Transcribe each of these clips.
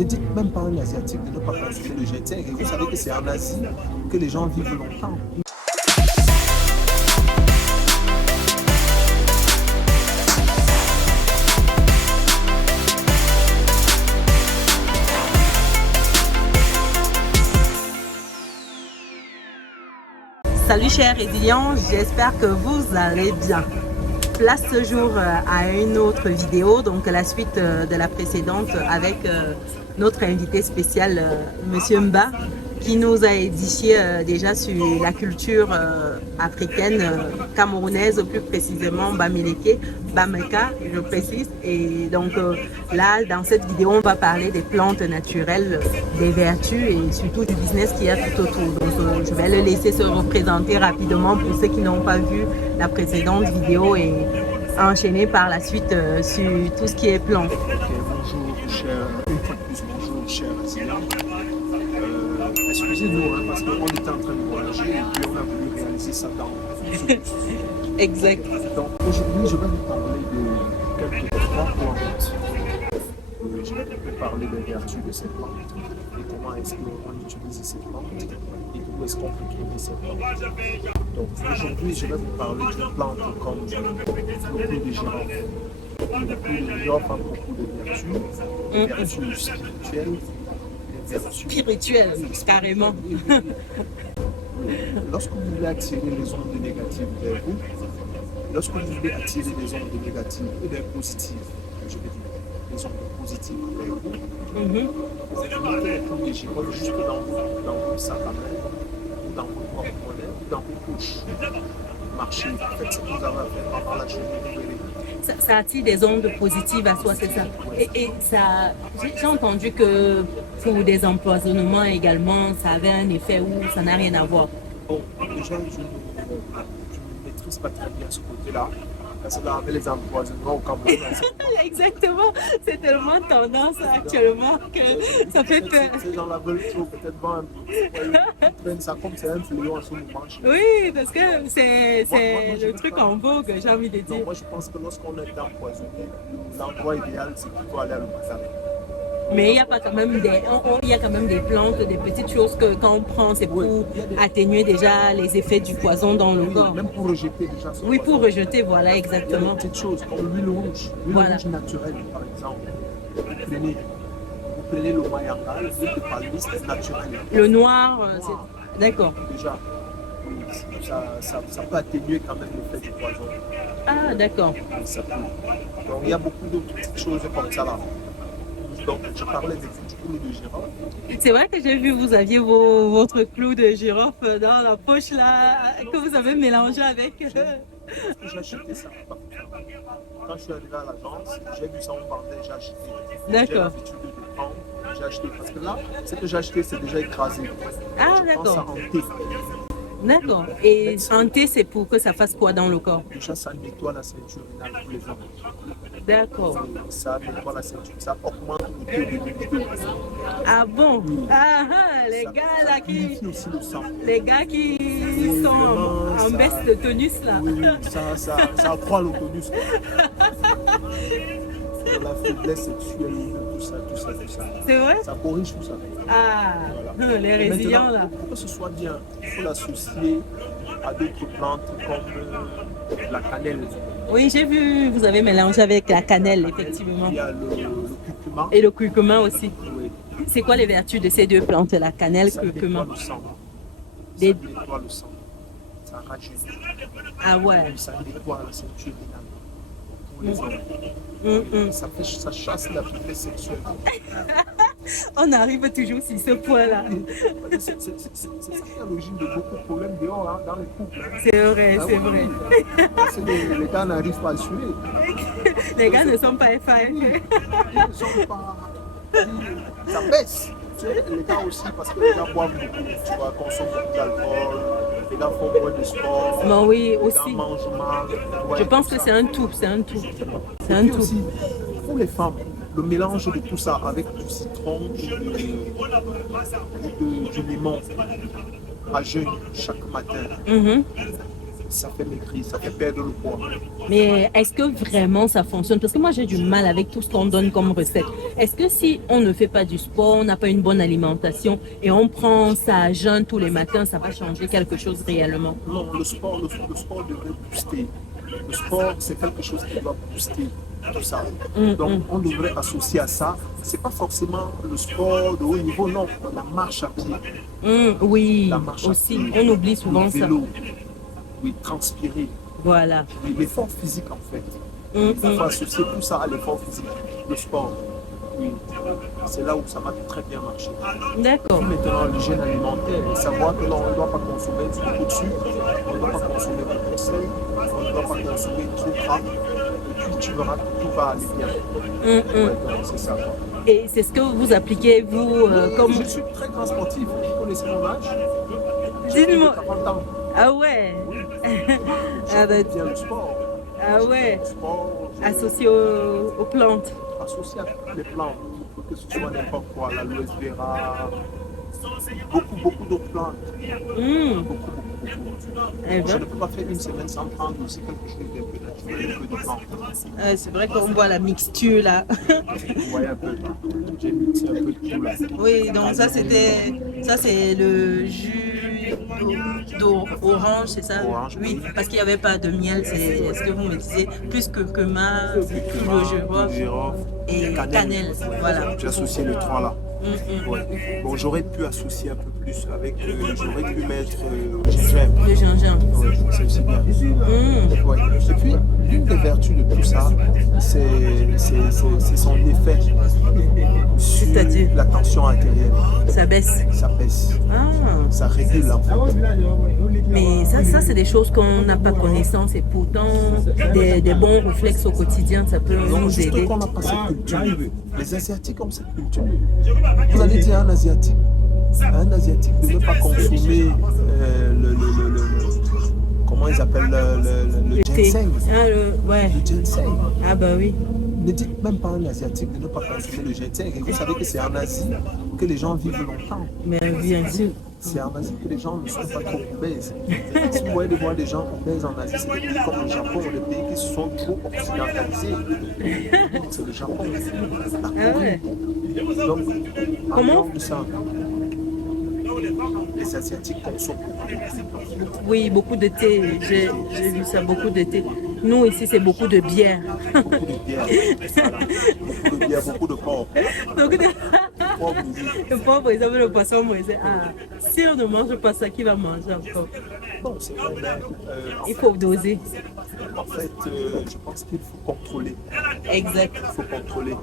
Ne dites même pas à un Asiatique de ne pas consommer le ginseng. Et vous savez que c'est en Asie que les gens vivent longtemps. Salut chers résilients, j'espère que vous allez bien. Place ce jour à une autre vidéo, donc la suite de la précédente avec notre invité spécial, Monsieur Mba, qui nous a édifié déjà sur la culture africaine camerounaise, plus précisément Bamileke, Bameka, je précise. Et donc là, dans cette vidéo, on va parler des plantes naturelles, des vertus et surtout du business qu'il y a tout autour. Donc je vais le laisser se représenter rapidement pour ceux qui n'ont pas vu la précédente vidéo et enchaîner par la suite sur tout ce qui est plantes. Bonjour, une fois de plus, bonjour, chers résidents. Excusez-nous, hein, parce qu'on était en train de voyager et puis on a voulu réaliser ça dans Exact. Donc aujourd'hui, je vais vous parler de quelques trois plantes. Je vais vous parler des vertus de cette plante et comment est-ce qu'on utilise cette plante et où est-ce qu'on peut trouver cette plante. Donc aujourd'hui, je vais vous parler d'une plante comme le clou de girofle. Le clou de girofle a beaucoup de vertus, des vertus spirituelles. Spirituel, carrément. Lorsque vous voulez attirer les ondes négatives vers vous, lorsque vous voulez attirer les ondes négatives et les positives, je vais dire les ondes positives vers vous, vous mettez les clous de girofle juste dans vos sacs à main, ou dans vos porte-monnaie, ou dans vos poches. Marchez, faites ce que vous avez à faire pendant la journée, vous verrez. Ça attire des ondes positives à soi, c'est ça. Et ça, j'ai entendu que pour des empoisonnements également, ça avait un effet où ça n'a rien à voir. Bon, déjà, je ne maîtrise pas très bien ce côté-là. Parce que là, avec les empoisonnements au Cameroun, Exactement, c'est tellement tendance actuellement que ça fait peur. Ces gens-là veulent trop peut-être vendre. Ils prennent ça comme c'est un fléau en ce moment. Oui, parce que c'est le truc en vogue, j'ai envie de dire. Non, moi, je pense que lorsqu'on est empoisonné, l'endroit idéal, c'est plutôt aller à l'hôpital. Mais il y a pas quand même il y a quand même des plantes, des petites choses que quand on prend, c'est pour atténuer déjà les effets du poison dans le corps. Même pour rejeter déjà. Oui, pour rejeter, voilà, exactement. Il y a des petites choses comme l'huile rouge naturelle, par exemple. Vous prenez le mayanga, l'huile de palmiste naturelle. Le noir, c'est... D'accord. Déjà, ça peut atténuer quand même l'effet du poison. Ah, d'accord. Ça peut. Donc, il y a beaucoup d'autres petites choses comme ça là. Donc, je parlais des clous de girofle. C'est vrai que j'ai vu, vous aviez votre clou de girofle dans la poche là, que vous avez mélangé avec. J'ai acheté ça. Quand je suis arrivé à l'agence, j'ai vu ça, on vendait, j'ai acheté. D'accord. J'ai l'habitude de prendre, j'ai acheté. Parce que là, ce que j'ai acheté, c'est déjà écrasé. Ah, je prends ça d'accord. en thé. D'accord. Et en thé, c'est pour que ça fasse quoi dans le corps? Déjà, ça nettoie la ceinture rénale pour les hommes. D'accord. Ça nettoie la ceinture, ça augmente le taux de libido. Ah bon? Oui. Ah, les gars là ça purifie aussi le sang. les gars qui sont en baisse de tonus là. Oui, ça accroît le tonus. La faiblesse sexuelle, tout ça. C'est vrai? Ça corrige tout ça. Ah, voilà. Les résilients là. Pour que ce soit bien, il faut l'associer à d'autres plantes comme la cannelle. Oui, j'ai vu, vous avez mélangé avec la cannelle, effectivement. Il y a le curcuma. Et le curcuma aussi. Oui. C'est quoi les vertus de ces deux plantes, la cannelle et le curcuma? Ça nettoie le sang. Ça nettoie le sang. Ça rajeunit. Ah ouais. Ça nettoie la ceinture rénale. Pour les hommes. Ça chasse la faiblesse sexuelle. On arrive toujours sur ce point-là. C'est ça qui est l'origine de beaucoup de problèmes dehors, hein, dans les couples. Hein. C'est vrai, c'est vrai. Parce que les gars n'arrivent pas à assurer. Les gars ne sont pas FAF. Ils ne sont pas. Ça baisse. Les gars aussi, parce que les gars boivent beaucoup, tu vois, consomment beaucoup d'alcool, les gars font moins de sport. Bon, oui, les aussi. gars mangent mal. Ouais, Je pense que c'est un tout, c'est un tout. C'est un tout. Aussi, pour les femmes, le mélange de tout ça avec du citron et du limon à jeûne chaque matin. ça fait maigrir, ça fait perdre le poids. Mais est-ce que vraiment ça fonctionne? Parce que moi, j'ai du mal avec tout ce qu'on donne comme recette. Est-ce que si on ne fait pas du sport, on n'a pas une bonne alimentation et on prend ça à jeun tous les matins, ça va changer quelque chose réellement? Non, le sport devrait booster. Le sport, c'est quelque chose qui doit booster tout ça. Donc, on devrait associer à ça. C'est pas forcément le sport de haut niveau, non, la marche à pied. Oui, La marche aussi, à pied, on oublie souvent le ça. vélo, oui, transpirer. Voilà. Oui, l'effort physique, en fait. Il faut associer tout ça à l'effort physique, le sport. Oui, c'est là où ça va très bien marcher. D'accord. Maintenant, l'hygiène alimentaire, et savoir que non, on ne doit pas consommer beaucoup de sucre, on ne doit pas consommer beaucoup de sel, on ne doit pas consommer trop gras, et puis tu verras que tout va aller bien. Ouais, donc c'est ça. Quoi. Et c'est ce que vous appliquez, vous, comme... Je suis très grand sportif, vous connaissez mon âge? Dites-moi. 40 ans. Ah ouais. Oui. Ah bah, Bien le sport. ah ouais. Le sport, Associé aux plantes. associé à toutes les plantes, que ce soit n'importe quoi, l'aloe vera, beaucoup d'autres plantes. Beaucoup. Eh Je ben, ne peux pas faire une semaine sans prendre aussi quelque chose d'un peu naturel, un peu de plantes. c'est vrai qu'on voit la mixture là. Vous voyez un peu, j'ai mixé un peu de tout là. Oui, donc ça c'est le jus d'orange, c'est ça? Orange, Oui, oui. parce qu'il n'y avait pas de miel, c'est ce que vous me disiez, plus que curcuma, le girofle et cannelle, voilà. J'ai associé les trois là. Ouais. Bon, j'aurais pu associer un peu plus avec, j'aurais pu mettre gingembre. Le gingembre. Ouais, c'est aussi bien. Ouais. Et puis, l'une des vertus de tout ça, c'est son effet sur C'est-à-dire? la tension artérielle. Ça baisse. Ça baisse, Ah, ça régule en fait. mais ça c'est des choses qu'on n'a pas connaissance et pourtant des bons réflexes au quotidien, ça peut Non, nous juste aider. qu'on n'a pas cette culture. Les Asiatiques ont cette culture. Vous allez dire à un Asiatique de ne pas consommer comment ils appellent le thé. ginseng. Ah, ouais. Le ginseng. Ah bah oui. Ne dites même pas à un Asiatique de ne pas consommer le ginseng. Et vous savez que c'est en Asie que les gens vivent longtemps. Mais bien sûr. C'est en Asie que les gens ne sont pas trop obèses. Si vous voyez des gens obèses en Asie, c'est des pays comme le Japon, des pays qui se sont trop occidentalisés. C'est le Japon. Ah ouais. Donc, en Comment? dehors de ça, les Asiatiques consomment beaucoup. Oui, beaucoup de thé, j'ai vu ça, beaucoup de thé. Nous ici c'est beaucoup de bière. Beaucoup de bière, voilà. Beaucoup de bière, beaucoup de porc. Donc, Porc brisé. le pauvre, par exemple, le poisson brisé, si on ne mange pas ça, qui va manger encore? Non, c'est vrai, mais Il faut doser. en fait, je pense qu'il faut contrôler. Exact. Il faut contrôler.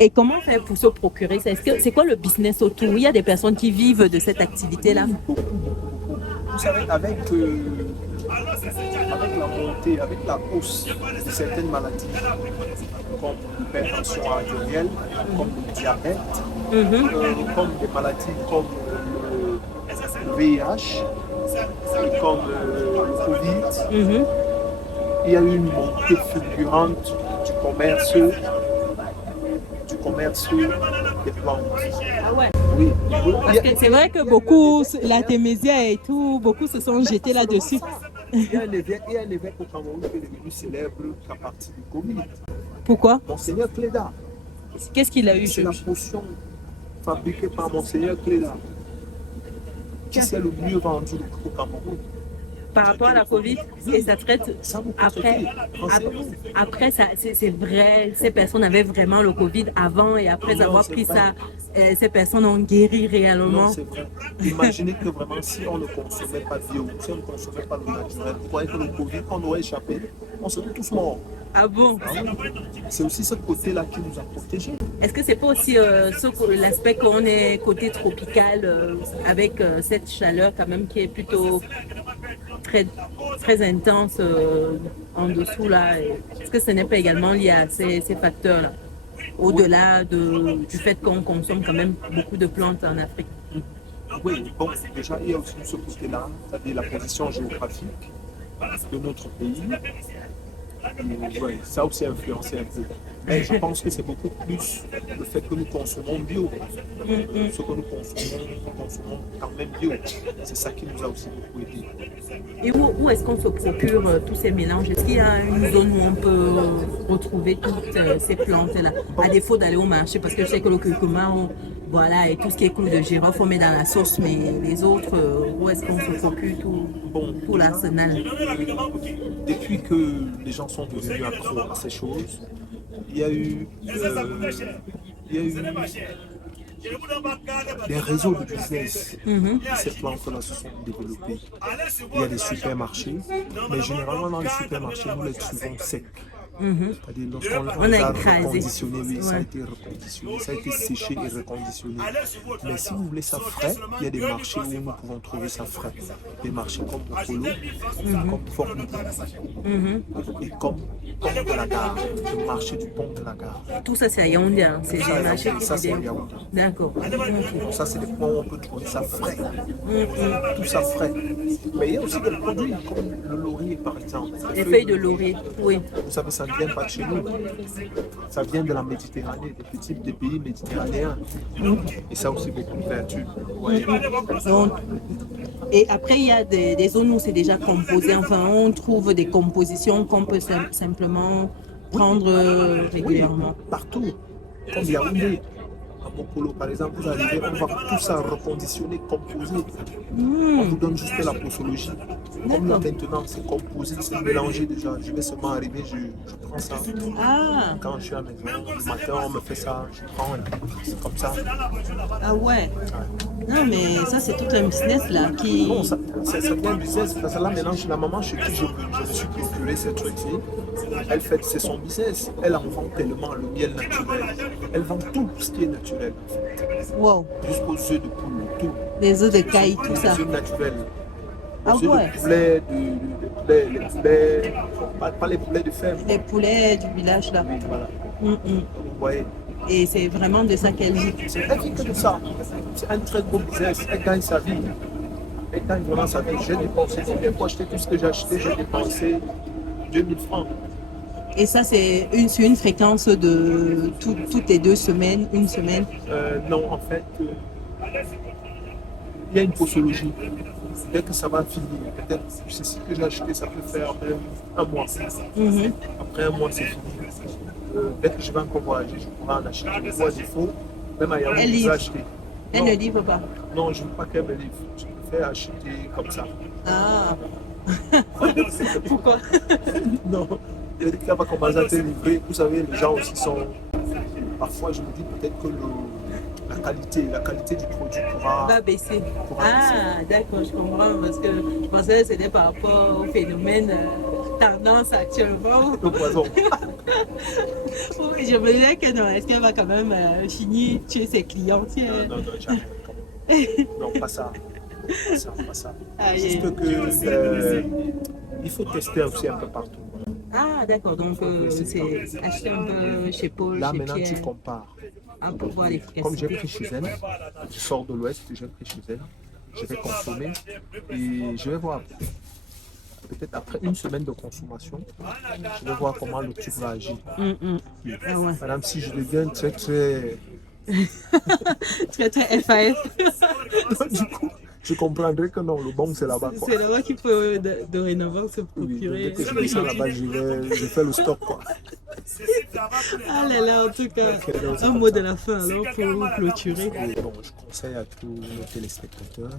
Et comment faire pour se procurer ça? C'est quoi le business autour? Il y a des personnes qui vivent de cette activité-là. Beaucoup. Vous savez, avec la montée, avec la hausse de certaines maladies, comme l'hypertension artérielle, comme le diabète, comme des maladies comme le VIH, et comme le Covid, il y a eu une montée fulgurante du commerce des plantes. Ah ouais. Oui. Parce que c'est vrai que beaucoup, l'artémisia et tout, beaucoup se sont jetés là-dessus. Il y a un évêque au Cameroun qui est devenu célèbre qu'à partir du Covid. Pourquoi? Monseigneur Cléda. Qu'est-ce qu'il a eu? C'est la potion fabriquée par Monseigneur Cléda qui s'est le mieux vendu au Cameroun. Par rapport à la Covid, et ça traite Ça vous après. Renseignez-vous. Après, c'est vrai, ces personnes avaient vraiment le Covid avant et après Non, avoir c'est pris vrai. ça, ces personnes ont guéri réellement. Non, c'est vrai. Imaginez que vraiment, si on ne consommait pas de bio, si on ne consommait pas de naturel, vous voyez que le Covid, on aurait échappé, on serait tous morts. Ah bon? Ah oui. C'est aussi ce côté-là qui nous a protégés. Est-ce que c'est pas aussi l'aspect qu'on est côté tropical avec cette chaleur quand même qui est plutôt très intense en dessous là? Est-ce que ce n'est pas également lié à ces facteurs-là? Au-delà du fait qu'on consomme quand même beaucoup de plantes en Afrique. Oui, bon, déjà, il y a aussi ce côté-là, c'est-à-dire la position géographique de notre pays. Et, ouais, ça aussi a influencé un peu. Mais je pense que c'est beaucoup plus le fait que nous consommons bio. Ce que nous consommons quand même bio. C'est ça qui nous a aussi beaucoup aidé. Et où est-ce qu'on se procure tous ces mélanges? Est-ce qu'il y a une zone où on peut retrouver toutes ces plantes-là, à défaut d'aller au marché? Parce que je sais que le curcuma, voilà, et tout ce qui est clou de girofle, on met dans la sauce, mais les autres, où est-ce qu'on se procure tout l'arsenal? Depuis que les gens sont devenus accros à ces choses, il y a eu des réseaux de business. Ces plantes-là se sont développées. Il y a des supermarchés, mais généralement dans les supermarchés, nous les trouvons secs. C'est-à-dire lorsqu'on les a reconditionnés, oui, ça a été reconditionné, ça a été séché et reconditionné. Mais si vous voulez ça frais, il y a des marchés où nous pouvons trouver ça frais. Des marchés comme Opolo, comme Fort Midi, et comme de la gare, le marché du pont de la gare. Tout ça, c'est à Yaoundé, hein? C'est Ça, des marchés qui ça c'est à sont... Yaoundé. D'accord. Donc ça, c'est des points où on peut trouver ça frais. Tout ça frais. Mais il y a aussi des produits comme le laurier, par exemple. Les feuilles de laurier, oui. Vous savez, ça ne vient pas de chez nous. Ça vient de la Méditerranée, des pays méditerranéens. Et ça a aussi beaucoup de vertus. Donc, et après, il y a des zones où c'est déjà composé. Enfin, on trouve des compositions qu'on peut simplement prendre régulièrement. Oui, partout. Comme Yaoundé, à Mopolo, par exemple, vous arrivez, on va tout ça reconditionner, composer. On vous donne juste la posologie. Comme là maintenant, c'est composé, c'est mélangé déjà. Je vais seulement arriver, je prends ça. Quand je suis à la maison, le matin, on me fait ça, je prends, c'est comme ça. Ah ouais. Non, mais ça, c'est tout un business là qui... Non, c'est bien un business. Parce que là, maintenant, la maman chez qui je me suis procuré ces trucs-ci, elle fait, c'est son business. Elle en vend tellement le miel naturel. Elle vend tout ce qui est naturel. Wow. Jusqu'aux œufs de poule, tout. Les œufs de caille, tout ça. Les œufs naturels. Ah Les œufs ouais. de poulet, les poulets, pas les poulets de ferme. Les poulets du village là. Oui, voilà. Vous voyez. Et c'est vraiment de ça qu'elle vit. Elle vit que de ça. C'est un très beau business. Elle gagne sa vie. Elle gagne vraiment sa vie. J'ai dépensé, pour acheter tout ce que j'ai acheté, j'ai dépensé 2000 francs. Et ça, c'est sur une fréquence de toutes les 2 semaines, une semaine? Non, en fait, il y a une posologie. Dès que ça va finir, peut-être c'est ce que j'ai acheté, ça peut faire même un mois. Après un mois, c'est fini. Dès que je vais encore voyager, je pourrai en acheter. Je vois des faux, même à Yaoundé, je vais acheter. Elle ne livre pas? Non, je ne veux pas qu'elle me livre. Je préfère acheter comme ça. Ah. Pourquoi? Non, elle va commencer à te livrer. Vous savez, les gens aussi sont... Parfois, je me dis peut-être que la qualité du produit va baisser. D'accord, je comprends. Parce que je pensais que c'était par rapport au phénomène tendance actuellement. le poison. Oui, je me disais que non, est-ce qu'elle va quand même finir tuer ses clients? Non, jamais. Non, pas ça. Pas ça. Juste que il faut tester aussi un peu partout. Ah, d'accord. Donc, c'est acheter un peu chez Paul, là, chez maintenant, Pierre. tu compares. Pour voir l'efficacité. Comme j'ai pris chez elle, je sors de l'Ouest, j'ai pris chez elle, je vais consommer et je vais voir. Peut-être après une semaine de consommation, je vais voir comment le tube va agir. Ah ouais. Madame, si je deviens très très FAF. du coup, je comprendrai que non, le bon c'est là-bas. C'est là-bas qu'il faut dorénavant se procurer. Oui, dès que je mets ça là-bas, je fais le stock, quoi. Ah là là, en tout cas, un mot de la fin alors pour clôturer. Et bon, je conseille à tous nos téléspectateurs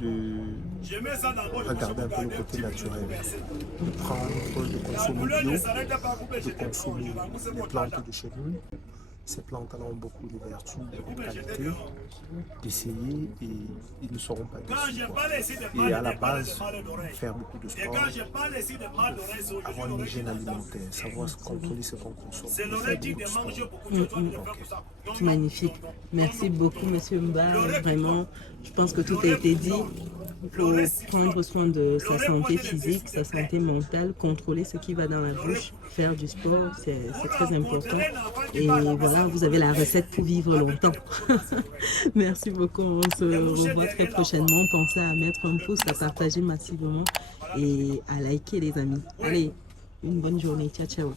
de regarder un peu le côté naturel, de prendre, de consommer bio, de consommer les plantes de chez nous. Ces plantes ont beaucoup de vertus, de bonne qualité, d'essayer et ils ne seront pas déçus. Et à la base, faire beaucoup de sport, avoir une hygiène alimentaire, savoir contrôler ce qu'on consomme. C'est magnifique. Merci beaucoup, Monsieur Mba. Vraiment, je pense que tout a été dit. Il faut prendre soin de sa santé physique, sa santé mentale, contrôler ce qui va dans la bouche, faire du sport, c'est très important. Et voilà, vous avez la recette pour vivre longtemps. Merci beaucoup, on se revoit très prochainement. Pensez à mettre un pouce, à partager massivement et à liker les amis. Allez, une bonne journée, ciao ciao.